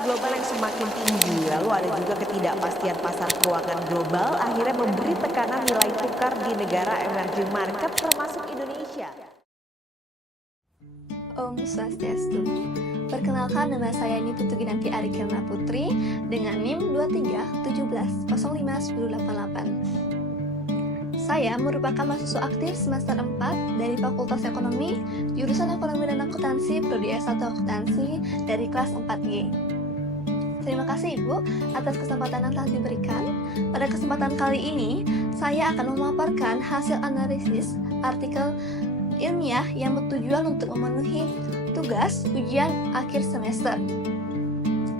global yang semakin tinggi, lalu ada juga ketidakpastian pasar keuangan global akhirnya memberi tekanan nilai tukar di negara emerging market termasuk Indonesia. Om Swastiastu. Perkenalkan, nama saya Niti Tuginanti Arikirna Putri dengan NIM 2317015188. Saya merupakan mahasiswa aktif semester 4 dari Fakultas Ekonomi, jurusan Ekonomi dan Akuntansi, Prodi S1 Akuntansi dari kelas 4G. Terima kasih Ibu atas kesempatan yang telah diberikan. Pada kesempatan kali ini, saya akan memaparkan hasil analisis artikel ilmiah yang bertujuan untuk memenuhi tugas ujian akhir semester.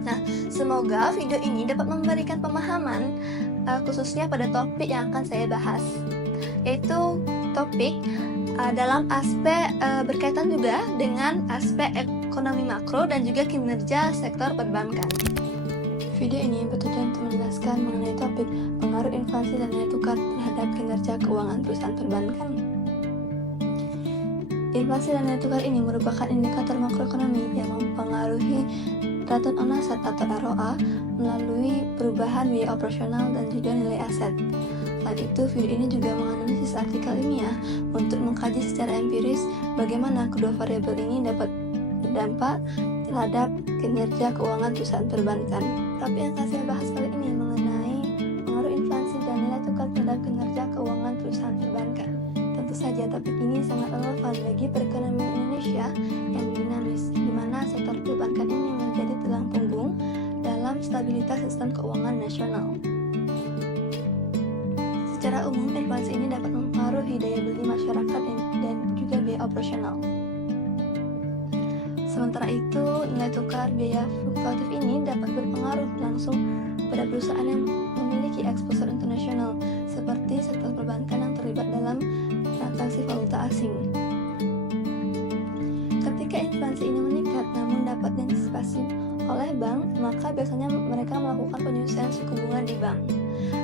Nah, semoga video ini dapat memberikan pemahaman khususnya pada topik yang akan saya bahas, yaitu topik dalam aspek berkaitan juga dengan aspek ekonomi makro dan juga kinerja sektor perbankan. Video ini bertujuan untuk menjelaskan mengenai topik pengaruh inflasi dan nilai tukar terhadap kinerja keuangan perusahaan perbankan. Inflasi dan nilai tukar ini merupakan indikator makroekonomi yang mempengaruhi return on asset atau ROA melalui perubahan biaya operasional dan juga nilai aset. Selain itu, video ini juga menganalisis artikel ilmiah untuk mengkaji secara empiris bagaimana kedua variabel ini dapat berdampak terhadap kinerja keuangan perusahaan perbankan. Tapi yang akan saya bahas kali ini mengenai pengaruh inflasi dan nilai tukar terhadap kinerja keuangan perusahaan perbankan. Tentu saja topik ini sangat relevan bagi perekonomian Indonesia yang dinamis, di mana sektor perbankan ini menjadi tulang punggung dalam stabilitas sistem keuangan nasional. Secara umum, inflasi ini dapat mempengaruhi daya beli masyarakat dan juga biaya operasional. Sementara itu, nilai tukar biaya fluktuatif ini dapat berpengaruh langsung pada perusahaan yang memiliki eksposur internasional, seperti sektor perbankan yang terlibat dalam transaksi valuta asing. Ketika inflasi ini meningkat namun dapat diantisipasi oleh bank, maka biasanya mereka melakukan penyesuaian suku bunga di bank.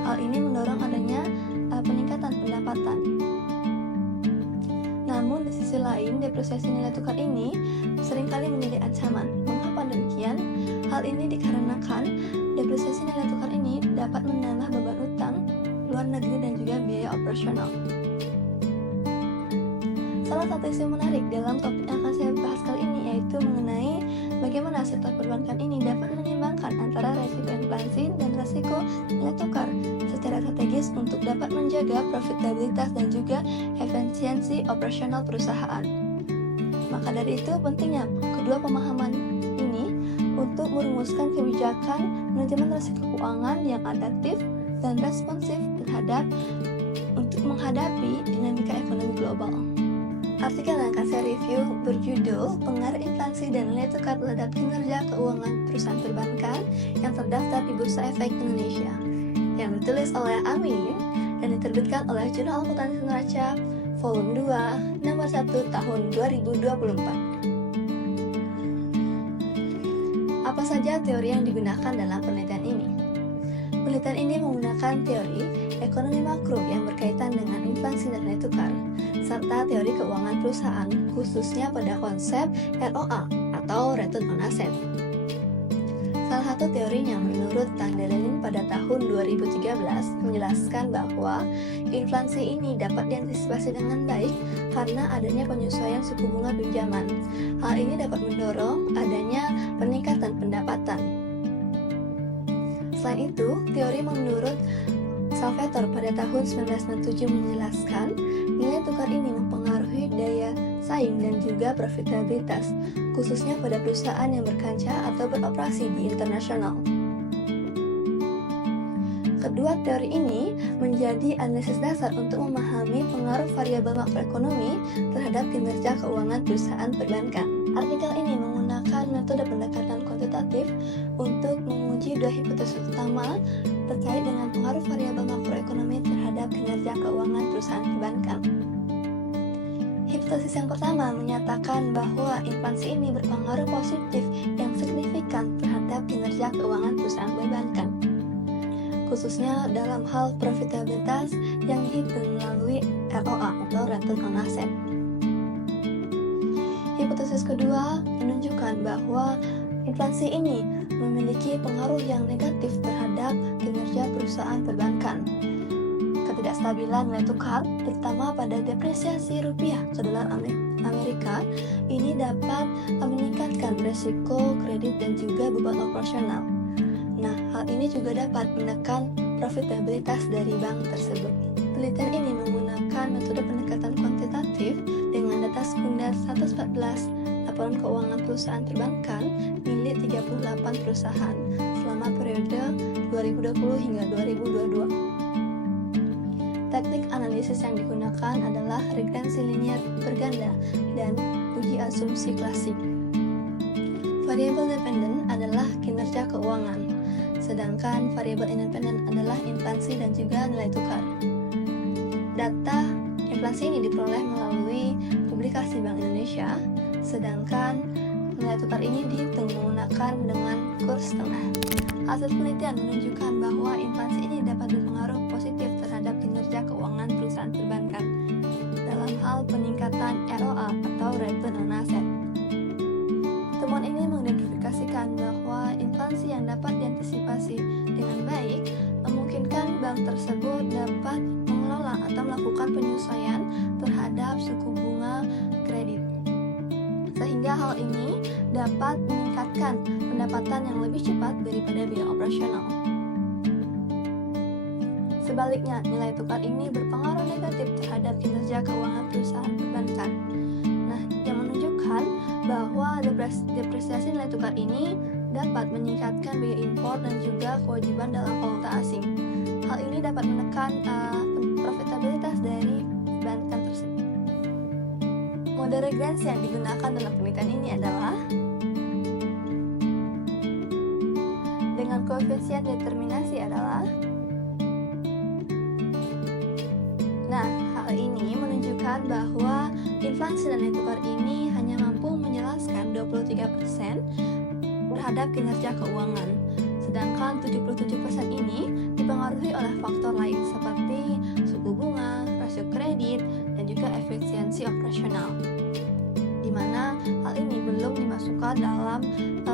Hal ini mendorong adanya peningkatan pendapatan. Namun di sisi lain, depresiasi nilai tukar ini seringkali menjadi ancaman. Mengapa demikian? Hal ini dikarenakan depresiasi nilai tukar ini dapat menambah beban utang luar negeri dan juga biaya operasional. Salah satu isu menarik dalam topik yang akan saya bahas kali ini yaitu mengenai bagaimana sektor perbankan ini dapat menyeimbangkan antara resiko inflasi dan resiko nilai tukar secara strategis untuk dapat menjaga profitabilitas dan juga efisiensi operasional perusahaan. Maka dari itu pentingnya kedua pemahaman ini untuk merumuskan kebijakan manajemen risiko keuangan yang adaptif dan responsif terhadap untuk menghadapi dinamika ekonomi global. Artikel yang akan saya review berjudul Pengaruh Inflasi dan Nilai Tukar terhadap Kinerja Keuangan Perusahaan Perbankan yang terdaftar di Bursa Efek Indonesia, yang ditulis oleh Amin dan diterbitkan oleh Jurnal Akuntansi Neraca Volume 2 Nomor 1 Tahun 2024. Apa saja teori yang digunakan dalam penelitian ini? Penelitian ini menggunakan teori ekonomi makro yang berkaitan dengan inflasi dan nilai tukar, serta teori keuangan perusahaan, khususnya pada konsep ROA atau Return on Asset. Salah satu teorinya menurut Tandelin pada tahun 2013 menjelaskan bahwa inflasi ini dapat diantisipasi dengan baik karena adanya penyesuaian suku bunga pinjaman. Hal ini dapat mendorong adanya peningkatan pendapatan. Selain itu, teori menurut Salvatore pada tahun 1997 menjelaskan nilai tukar ini mempengaruhi daya saing dan juga profitabilitas, khususnya pada perusahaan yang berkancah atau beroperasi di internasional. Kedua teori ini menjadi analisis dasar untuk memahami pengaruh variabel makroekonomi terhadap kinerja keuangan perusahaan perbankan. Artikel ini menggunakan metode pendekatan kuantitatif untuk menguji dua hipotesis utama terkait dengan pengaruh variabel makroekonomi terhadap kinerja keuangan perusahaan perbankan. Hipotesis yang pertama menyatakan bahwa inflasi ini berpengaruh positif yang signifikan terhadap kinerja keuangan perusahaan perbankan, khususnya dalam hal profitabilitas yang dihitung melalui ROA atau Return on Asset. Hipotesis kedua menunjukkan bahwa inflasi ini memiliki pengaruh yang negatif terhadap kinerja perusahaan perbankan. Ketidakstabilan nilai tukar, terutama pada depresiasi rupiah ke dolar Amerika, ini dapat meningkatkan risiko kredit dan juga beban operasional. Nah, hal ini juga dapat menekan profitabilitas dari bank tersebut. Penelitian ini menggunakan metode pendekatan kuantitatif dengan data sekunder 114 laporan keuangan perusahaan perbankan milik 38 perusahaan selama periode 2020 hingga 2022. Teknik analisis yang digunakan adalah regrensi linier berganda dan uji asumsi klasik. Variabel dependen adalah kinerja keuangan, sedangkan variabel independen adalah inflasi dan juga nilai tukar. Data inflasi ini diperoleh melalui publikasi Bank Indonesia, sedangkan nilai tukar ini dihitung menggunakan dengan kurs tengah. Hasil penelitian menunjukkan bahwa inflasi ini dapat berpengaruh positif terhadap kinerja keuangan perusahaan perbankan dalam hal peningkatan ROA atau return on asset. Temuan ini mengidentifikasikan bahwa inflasi yang dapat diantisipasi dengan baik memungkinkan bank tersebut dapat mengelola atau melakukan penyesuaian terhadap suku bunga kredit, sehingga hal ini dapat meningkatkan pendapatan yang lebih cepat daripada biaya operasional. Sebaliknya, nilai tukar ini berpengaruh negatif terhadap kinerja keuangan perusahaan perbankan. Nah, yang menunjukkan bahwa depresiasi nilai tukar ini dapat meningkatkan biaya impor dan juga kewajiban dalam valuta asing. Hal ini dapat menekan profitabilitas dari perbankan tersebut. Mode regrensi yang digunakan dalam penelitian ini adalah dengan koefisien determinasi adalah. Nah, hal ini menunjukkan bahwa inflasi dan nilai tukar ini hanya mampu menjelaskan 23% terhadap kinerja keuangan, sedangkan 77% ini dipengaruhi oleh faktor lain seperti suku bunga, rasio kredit, dan juga efisiensi operasional, di mana hal ini belum dimasukkan dalam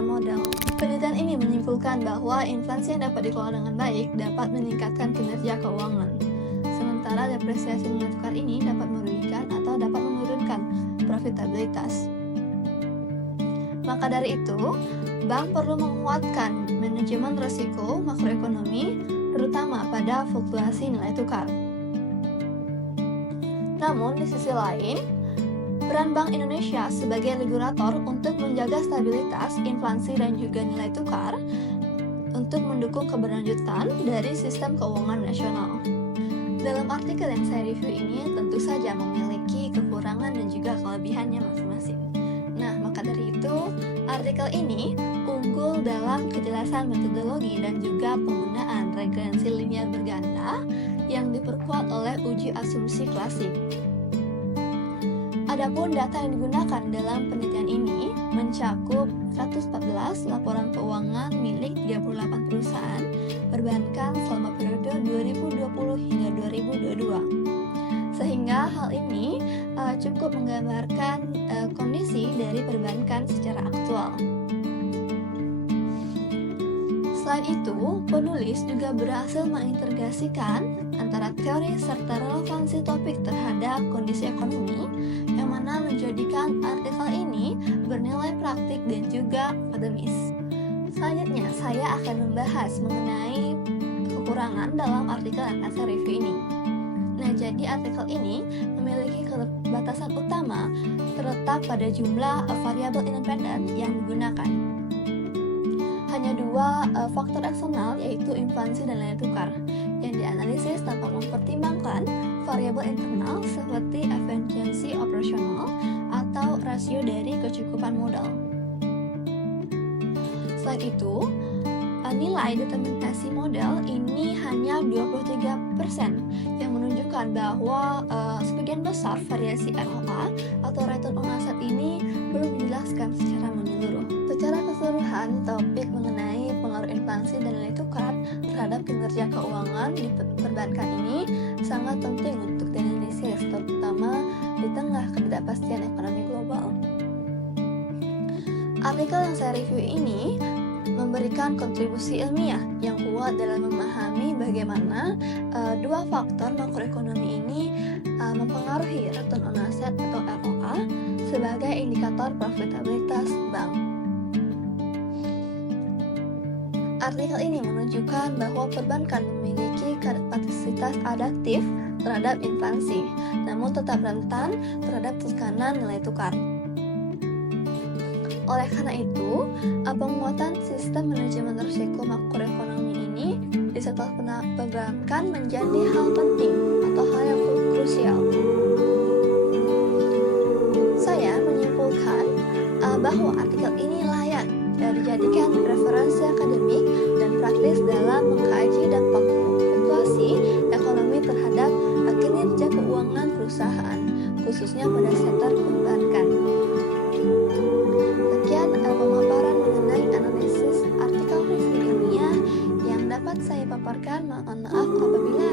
model. Penelitian ini menyimpulkan bahwa inflasi yang dapat dikelola dengan baik dapat meningkatkan kinerja keuangan, sementara depresiasi nilai tukar ini dapat merugikan atau dapat menurunkan profitabilitas. Maka dari itu, bank perlu menguatkan manajemen risiko makroekonomi, terutama pada fluktuasi nilai tukar. Namun, di sisi lain, peran Bank Indonesia sebagai regulator untuk menjaga stabilitas inflasi dan juga nilai tukar untuk mendukung keberlanjutan dari sistem keuangan nasional. Dalam artikel yang saya review ini tentu saja memiliki kekurangan dan juga kelebihannya masing-masing. Nah, maka dari itu, artikel ini unggul dalam kejelasan metodologi dan juga penggunaan regrensi linier berganda yang diperkuat oleh uji asumsi klasik. Adapun data yang digunakan dalam penelitian ini mencakup 114 laporan keuangan milik 38 perusahaan perbankan selama periode 2020 hingga 2022. Sehingga hal ini cukup menggambarkan kondisi dari perbankan secara aktual. Selain itu, penulis juga berhasil mengintegrasikan antara teori serta relevansi topik terhadap kondisi ekonomi, yang mana menjadikan artikel ini bernilai praktik dan juga akademis. Selanjutnya, saya akan membahas mengenai kekurangan dalam artikel yang akan saya review ini. Nah, jadi artikel ini memiliki keterbatasan utama terletak pada jumlah variabel independen yang digunakan. Hanya dua faktor eksternal, yaitu inflasi dan nilai tukar, yang dianalisis tanpa mempertimbangkan variabel internal seperti efisiensi operasional atau rasio dari kecukupan modal. Selain itu, nilai determinasi model ini hanya 23%, yang menunjukkan bahwa sebagian besar variasi ROA atau return on asset ini belum dijelaskan secara menyeluruh. Secara keseluruhan, topik mengenai pengaruh inflasi dan nilai tukar terhadap kinerja keuangan di perbankan ini sangat penting untuk dianalisis, terutama di tengah ketidakpastian ekonomi global. Artikel yang saya review ini memberikan kontribusi ilmiah yang kuat dalam memahami bagaimana dua faktor makroekonomi ini mempengaruhi return on asset atau ROA sebagai indikator profitabilitas bank. Artikel ini menunjukkan bahwa perbankan memiliki kapasitas adaptif terhadap inflasi, namun tetap rentan terhadap tekanan nilai tukar. Oleh karena itu, penguatan sistem manajemen risiko makroekonomi ini di sektor perbankan menjadi hal penting atau hal yang krusial. Saya menyimpulkan bahwa artikel ini layak dijadikan referensi akademik dan praktis dalam mengkaji dampak fluktuasi ekonomi terhadap kinerja keuangan perusahaan, khususnya pada sektor perbankan. Sekian pemaparan mengenai analisis artikel review ilmiah yang dapat saya paparkan. Mohon maaf apabila